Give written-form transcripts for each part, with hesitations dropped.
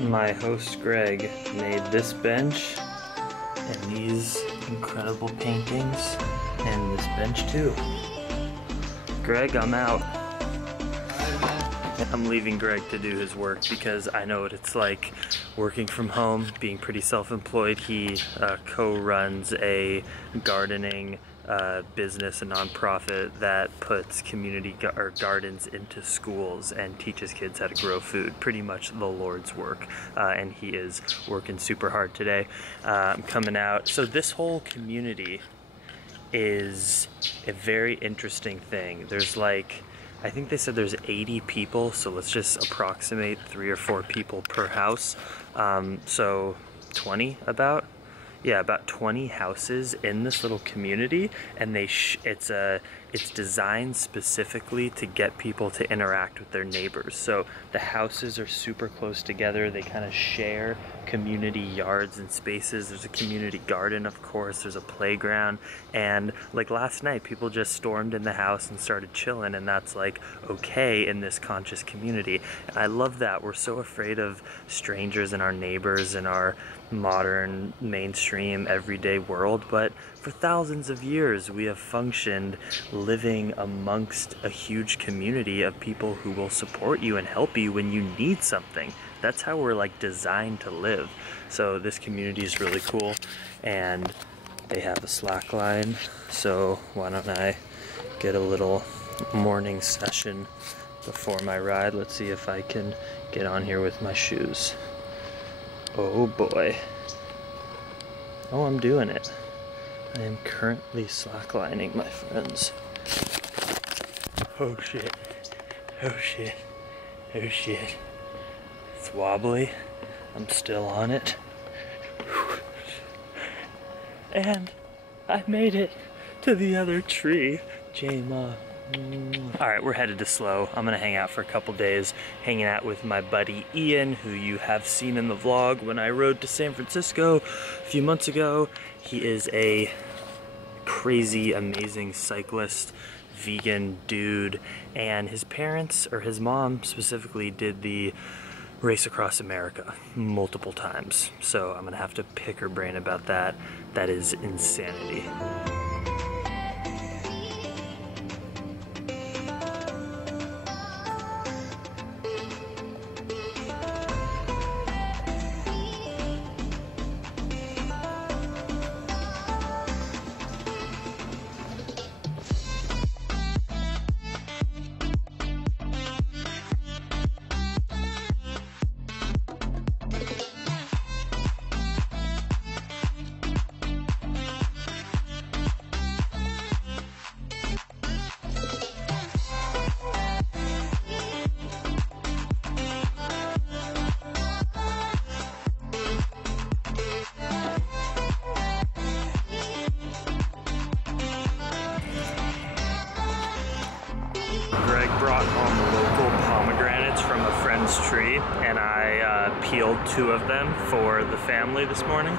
My host Greg made this bench and these incredible paintings and this bench too. Greg, I'm out. I'm leaving Greg to do his work because I know what it's like working from home, being pretty self-employed. He co-runs a gardening business, a nonprofit that puts community gardens into schools and teaches kids how to grow food. Pretty much the Lord's work, and he is working super hard today. I'm coming out. So this whole community is a very interesting thing. There's like, I think they said there's 80 people, so let's just approximate 3 or 4 people per house. So 20 about? Yeah, about 20 houses in this little community, and it's designed specifically to get people to interact with their neighbors. So the houses are super close together. They kind of share community yards and spaces. There's a community garden, of course. There's a playground, and like last night, people just stormed in the house and started chilling, and that's like okay in this conscious community. And I love that. We're so afraid of strangers and our neighbors and our modern mainstream everyday world, but for thousands of years we have functioned living amongst a huge community of people who will support you and help you when you need something. That's how we're like designed to live. So this community is really cool, and they have a slackline, so why don't I get a little morning session before my ride. Let's see if I can get on here with my shoes. Oh boy. Oh, I'm doing it. I am currently slacklining, my friends. Oh shit. Oh shit. Oh shit. It's wobbly. I'm still on it. And I made it to the other tree. Jama. Alright, we're headed to Slow. I'm gonna hang out for a couple days, hanging out with my buddy Ian, who you have seen in the vlog when I rode to San Francisco a few months ago. He is a crazy, amazing cyclist, vegan dude, and his parents, or his mom specifically, did the race across America multiple times. So I'm gonna have to pick her brain about that. That is insanity. Greg brought home local pomegranates from a friend's tree, and I peeled 2 of them for the family this morning.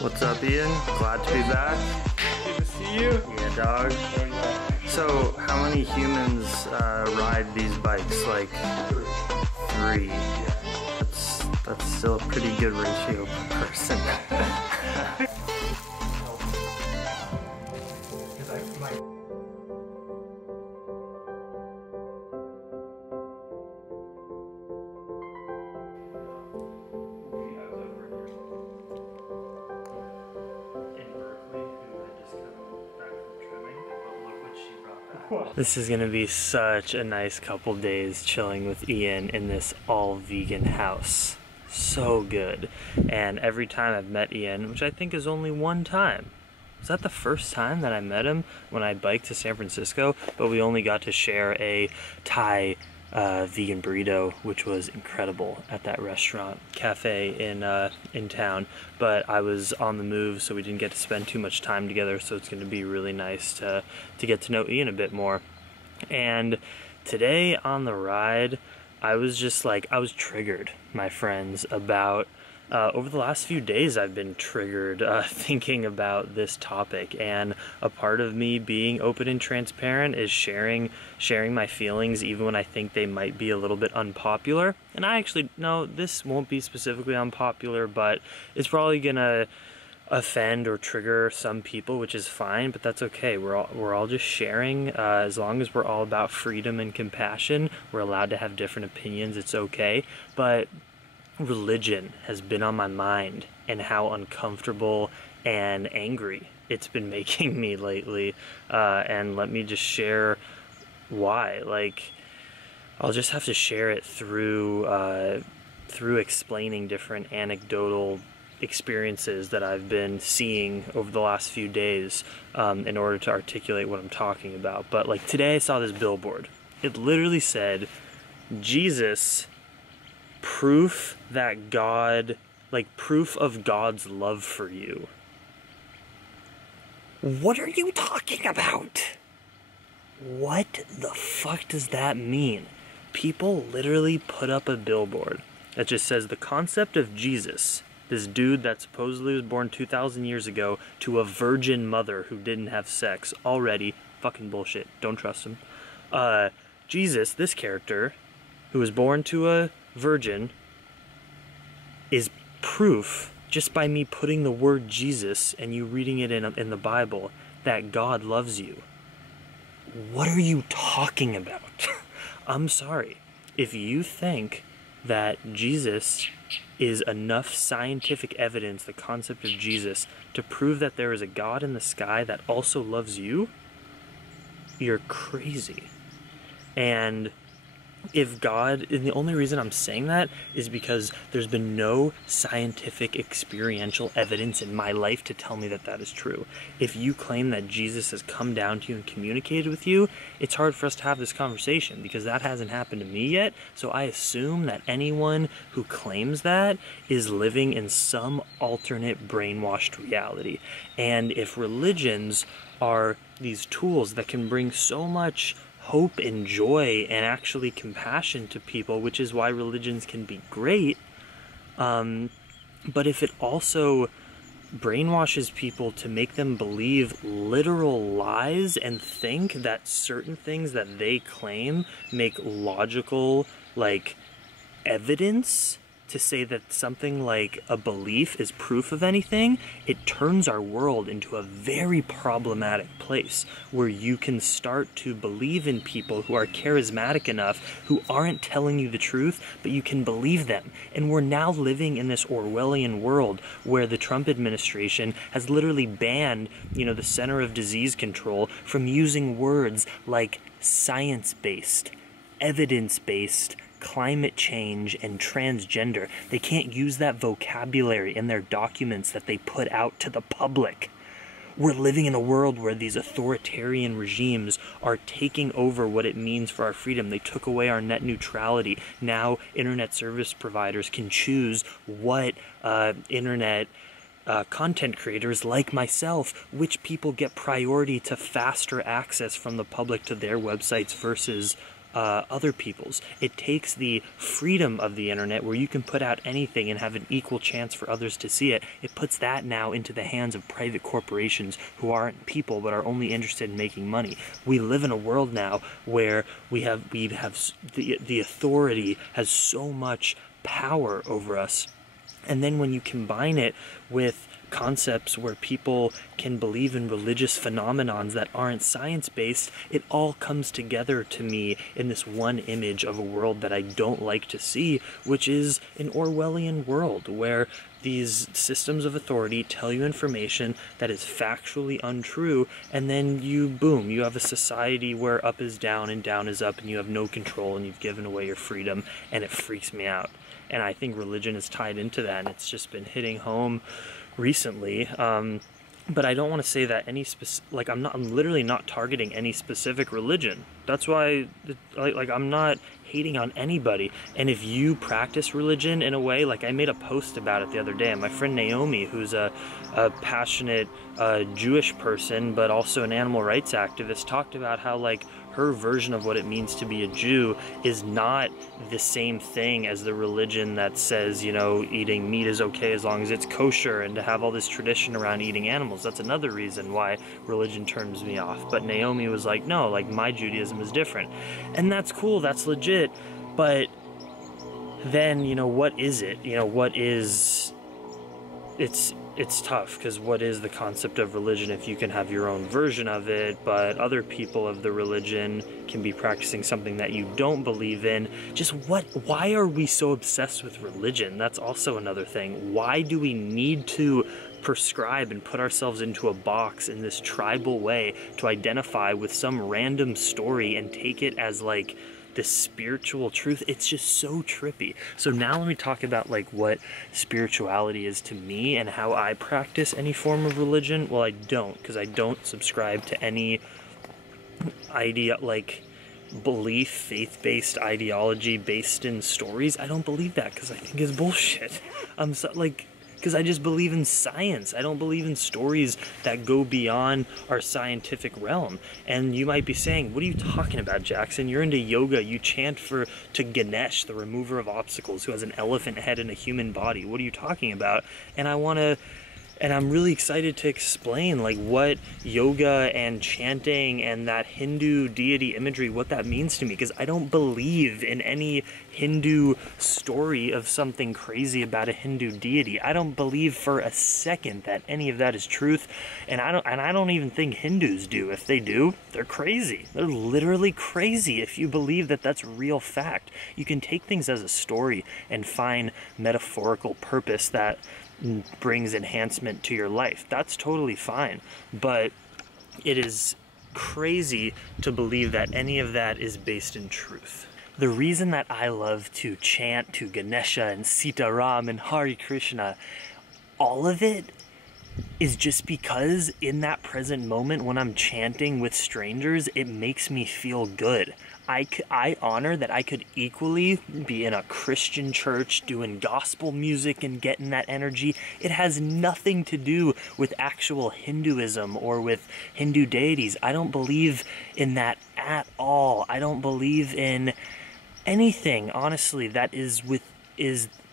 What's up, Ian? Glad to be back. Good to see you. Yeah, dog. Oh, yeah. So, how many humans ride these bikes? Like 3. That's still a pretty good ratio per person. This is gonna be such a nice couple days chilling with Ian in this all-vegan house. So good. And every time I've met Ian, which I think is only one time. Was that the first time that I met him? When I biked to San Francisco, but we only got to share a Thai vegan burrito, which was incredible at that restaurant cafe in town. But I was on the move, so we didn't get to spend too much time together, so it's going to be really nice to get to know Ian a bit more. And today on the ride, I was just like, I was triggered, my friends, about over the last few days I've been triggered thinking about this topic, and a part of me being open and transparent is sharing my feelings even when I think they might be a little bit unpopular. And I actually, no, this won't be specifically unpopular, but it's probably gonna offend or trigger some people, which is fine, but that's okay. We're all just sharing. As long as we're all about freedom and compassion, we're allowed to have different opinions, it's okay. But religion has been on my mind, and how uncomfortable and angry it's been making me lately, and let me just share why. Like, I'll just have to share it through explaining different anecdotal experiences that I've been seeing over the last few days, in order to articulate what I'm talking about. But like today I saw this billboard. It literally said, Jesus, proof that God, like proof of God's love for you. What are you talking about? What the fuck does that mean? People literally put up a billboard that just says the concept of Jesus, this dude that supposedly was born 2,000 years ago to a virgin mother who didn't have sex already. Fucking bullshit. Don't trust him. Jesus, this character, who was born to a virgin, is proof, just by me putting the word Jesus and you reading it in the Bible, that God loves you. What are you talking about? I'm sorry. If you think that Jesus is enough scientific evidence, the concept of Jesus, to prove that there is a God in the sky that also loves you, you're crazy. And if God, and the only reason I'm saying that is because there's been no scientific experiential evidence in my life to tell me that that is true. If you claim that Jesus has come down to you and communicated with you, it's hard for us to have this conversation because that hasn't happened to me yet. So I assume that anyone who claims that is living in some alternate brainwashed reality. And if religions are these tools that can bring so much hope and joy and actually compassion to people, which is why religions can be great, but if it also brainwashes people to make them believe literal lies and think that certain things that they claim make logical, like, evidence to say that something like a belief is proof of anything, it turns our world into a very problematic place where you can start to believe in people who are charismatic enough, who aren't telling you the truth, but you can believe them. And we're now living in this Orwellian world where the Trump administration has literally banned, the Center of Disease Control from using words like science-based, evidence-based, climate change, and transgender. They can't use that vocabulary in their documents that they put out to the public. We're living in a world where these authoritarian regimes are taking over what it means for our freedom. They took away our net neutrality. Now internet service providers can choose what internet content creators like myself, which people get priority to faster access from the public to their websites versus other people's. It takes the freedom of the internet where you can put out anything and have an equal chance for others to see it. It puts that now into the hands of private corporations who aren't people but are only interested in making money. We live in a world now where we have the authority has so much power over us. And then when you combine it with concepts where people can believe in religious phenomenons that aren't science-based, it all comes together to me in this one image of a world that I don't like to see, which is an Orwellian world where these systems of authority tell you information that is factually untrue, and then boom, you have a society where up is down and down is up, and you have no control, and you've given away your freedom, and it freaks me out. And I think religion is tied into that, and it's just been hitting home recently. But I don't want to say that any I'm literally not targeting any specific religion. That's why, I'm not hating on anybody. And if you practice religion in a way, like I made a post about it the other day, and my friend Naomi, who's a passionate Jewish person, but also an animal rights activist, talked about how her version of what it means to be a Jew is not the same thing as the religion that says, eating meat is okay as long as it's kosher, and to have all this tradition around eating animals. That's another reason why religion turns me off. But Naomi was like, no, my Judaism is different. And that's cool, that's legit. But then, what is it? It's tough, because what is the concept of religion if you can have your own version of it, but other people of the religion can be practicing something that you don't believe in? Why are we so obsessed with religion? That's also another thing. Why do we need to prescribe and put ourselves into a box in this tribal way to identify with some random story and take it as this spiritual truth? It's just so trippy. So now let me talk about what spirituality is to me and how I practice any form of religion. Well, I don't, because I don't subscribe to any belief, faith-based ideology based in stories. I don't believe that, because I think it's bullshit. Because I just believe in science. I don't believe in stories that go beyond our scientific realm. And you might be saying, what are you talking about, Jackson? You're into yoga. You chant to Ganesh, the remover of obstacles, who has an elephant head and a human body. What are you talking about? And I'm really excited to explain what yoga and chanting and that Hindu deity imagery, what that means to me, because I don't believe in any Hindu story of something crazy about a Hindu deity. I don't believe for a second that any of that is truth, and I don't even think Hindus do. If they do, they're crazy. They're literally crazy if you believe that that's real fact. You can take things as a story and find metaphorical purpose that brings enhancement to your life. That's totally fine, but it is crazy to believe that any of that is based in truth. The reason that I love to chant to Ganesha and Sita Ram and Hare Krishna, all of it is just because in that present moment when I'm chanting with strangers, it makes me feel good. I honor that I could equally be in a Christian church doing gospel music and getting that energy. It has nothing to do with actual Hinduism or with Hindu deities. I don't believe in that at all. I don't believe in anything, honestly, that is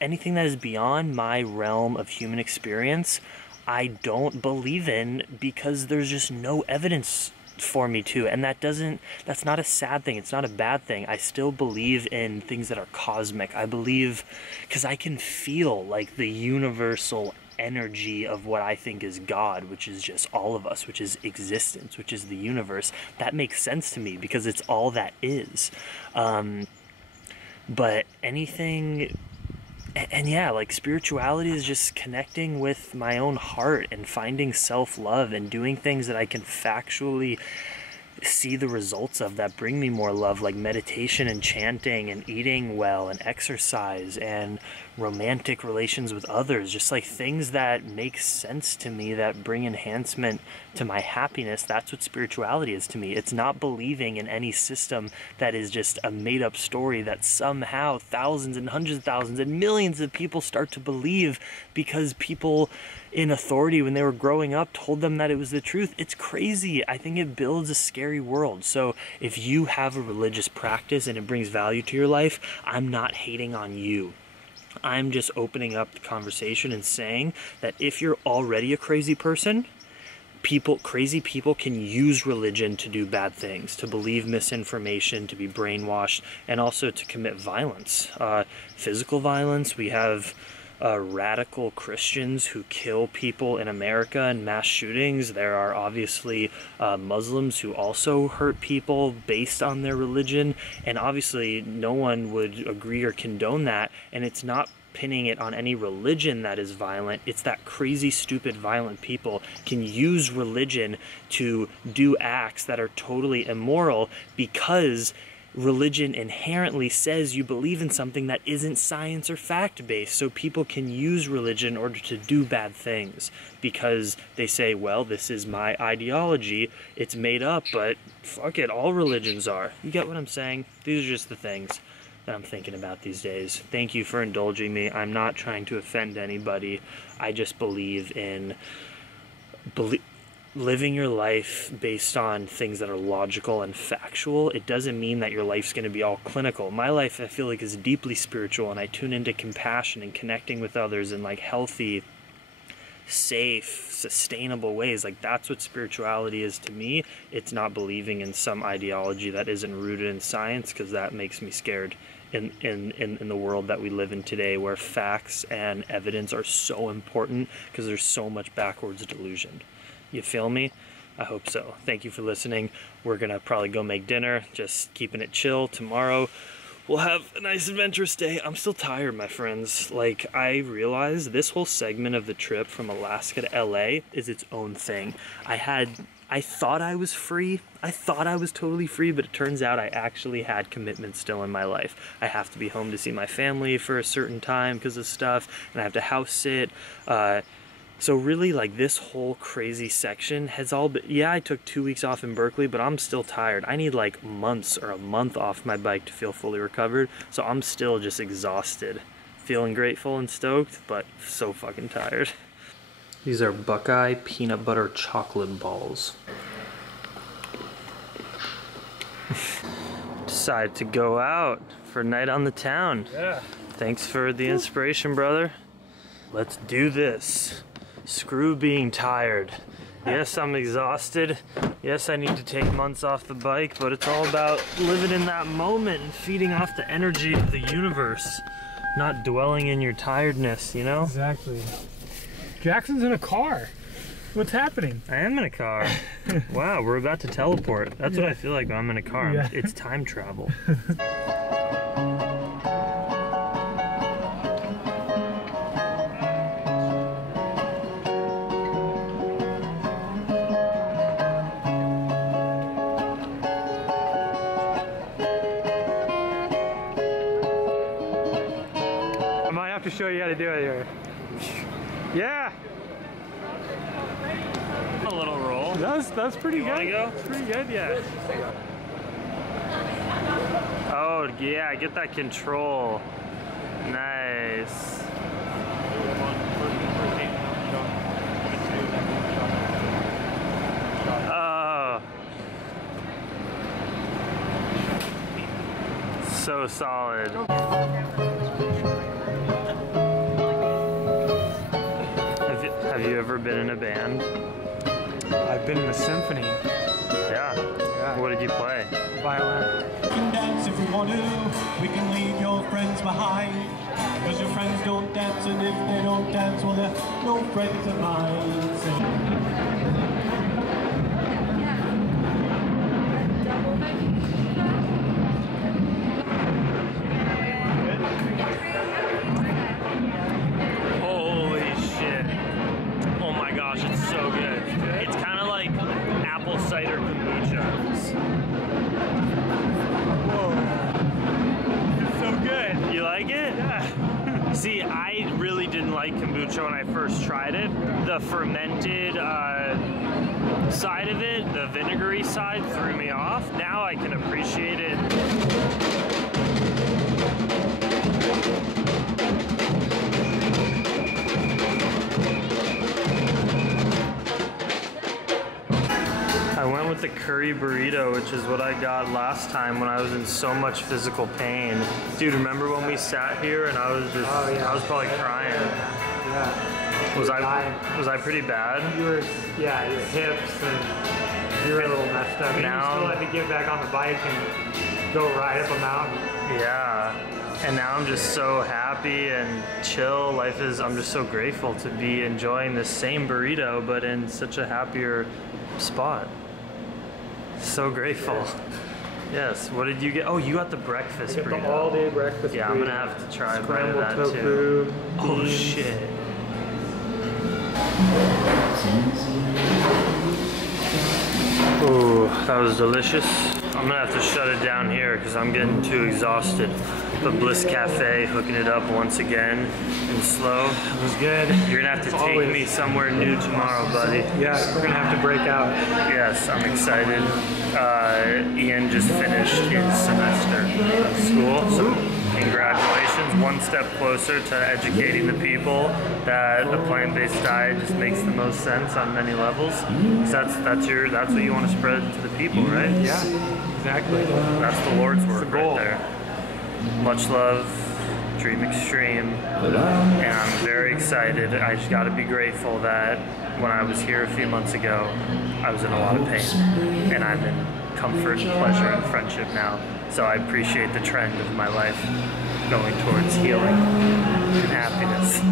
anything that is beyond my realm of human experience. I don't believe in, because there's just no evidence for me to, and that's not a sad thing, it's not a bad thing. I still believe in things that are cosmic. I believe, because I can feel the universal energy of what I think is God, which is just all of us, which is existence, which is the universe. That makes sense to me because it's all that is. But anything, and yeah, spirituality is just connecting with my own heart and finding self-love and doing things that I can factually see the results of that bring me more love, like meditation and chanting and eating well and exercise and romantic relations with others, just things that make sense to me, that bring enhancement to my happiness. That's what spirituality is to me. It's not believing in any system that is just a made-up story that somehow thousands and hundreds of thousands and millions of people start to believe because people in authority when they were growing up told them that it was the truth. It's crazy. I think it builds a scary world. So if you have a religious practice and it brings value to your life, I'm not hating on you. I'm just opening up the conversation and saying that if you're already a crazy person, crazy people can use religion to do bad things, to believe misinformation, to be brainwashed, and also to commit violence, physical violence. We have radical Christians who kill people in America in mass shootings. There are obviously Muslims who also hurt people based on their religion, and obviously no one would agree or condone that. And it's not pinning it on any religion that is violent. It's that crazy, stupid, violent people can use religion to do acts that are totally immoral because religion inherently says you believe in something that isn't science or fact-based. So people can use religion in order to do bad things because they say, well, this is my ideology, it's made up, but fuck it, all religions are. You get what I'm saying? These are just the things that I'm thinking about these days. Thank you for indulging me. I'm not trying to offend anybody. I just believe in living your life based on things that are logical and factual. It doesn't mean that your life's going to be all clinical. My life, I feel like, is deeply spiritual, and I tune into compassion and connecting with others in like healthy, safe, sustainable ways. Like, that's what spirituality is to me. It's not believing in some ideology that isn't rooted in science, because that makes me scared in the world that we live in today, where facts and evidence are so important because there's so much backwards delusion. You feel me? I hope so. Thank you for listening. We're gonna probably go make dinner, just keeping it chill. Tomorrow we'll have a nice adventurous day. I'm still tired, my friends. Like, I realized this whole segment of the trip from Alaska to LA is its own thing. I thought I was free. I thought I was totally free, but it turns out I actually had commitments still in my life. I have to be home to see my family for a certain time because of stuff, and I have to house sit. So really, like, this whole crazy section has all been, yeah, I took 2 weeks off in Berkeley, but I'm still tired. I need like months or a month off my bike to feel fully recovered. So I'm still just exhausted. Feeling grateful and stoked, but so fucking tired. These are Buckeye peanut butter chocolate balls. Decided to go out for a night on the town. Yeah. Thanks for the inspiration, brother. Let's do this. Screw being tired. Yes, I'm exhausted. Yes, I need to take months off the bike, but it's all about living in that moment and feeding off the energy of the universe. Not dwelling in your tiredness, you know? Exactly. Jackson's in a car. What's happening? I am in a car. Wow, we're about to teleport. That's what I feel like when I'm in a car. Yeah. It's time travel. I might have to show you how to do it here. Yeah. A little roll. That's pretty good. Wanna go? That's pretty good, yeah. Oh, yeah, get that control. Nice. Oh. So solid. Have you ever been in a band? I've been in a symphony. Yeah. Yeah. What did you play? Violin. We can dance if we want to, we can leave your friends behind. Cause your friends don't dance, and if they don't dance, well, they're no friends of mine. Holy shit. Oh my gosh, it's so good. It's kind of like apple cider kombucha. Whoa. It's so good. You like it? Yeah. See, I really didn't like kombucha when I first tried it. The fermented side of it, the vinegary side, threw me off. Now I can appreciate it. with the curry burrito, which is what I got last time when I was in so much physical pain. Dude, remember when we sat here and I was just, I was probably crying. Yeah. Was I pretty bad? You were, yeah, your hips and you were a little messed up. Now, you still had to get back on the bike and go ride up a mountain. Yeah. And now I'm just so happy and chill. Life is, I'm just so grateful to be enjoying this same burrito, but in such a happier spot. So grateful. Yes, what did you get? Oh, you got the breakfast I got burrito. the all-day breakfast Yeah, burrito. I'm gonna have to try a bite of Scrambled that tofu, too. Oh beans. shit. Ooh, that was delicious. I'm gonna have to shut it down here because I'm getting too exhausted. But Bliss Cafe hooking it up once again and slow. It was good. You're gonna have to take Always. me somewhere new tomorrow, buddy. Yeah, we're gonna have to break out. Yes, I'm excited. Ian just finished his semester of school, so congratulations. One step closer to educating the people that a plant-based diet just makes the most sense on many levels. 'Cause that's what you want to spread to the people, right? Yeah, exactly. That's the Lord's work right goal. there. Much love, Dream Extreme, and I'm very excited. I just got to be grateful that when I was here a few months ago, I was in a lot of pain, and I'm in comfort, pleasure, and friendship now. So I appreciate the trend of my life going towards healing and happiness.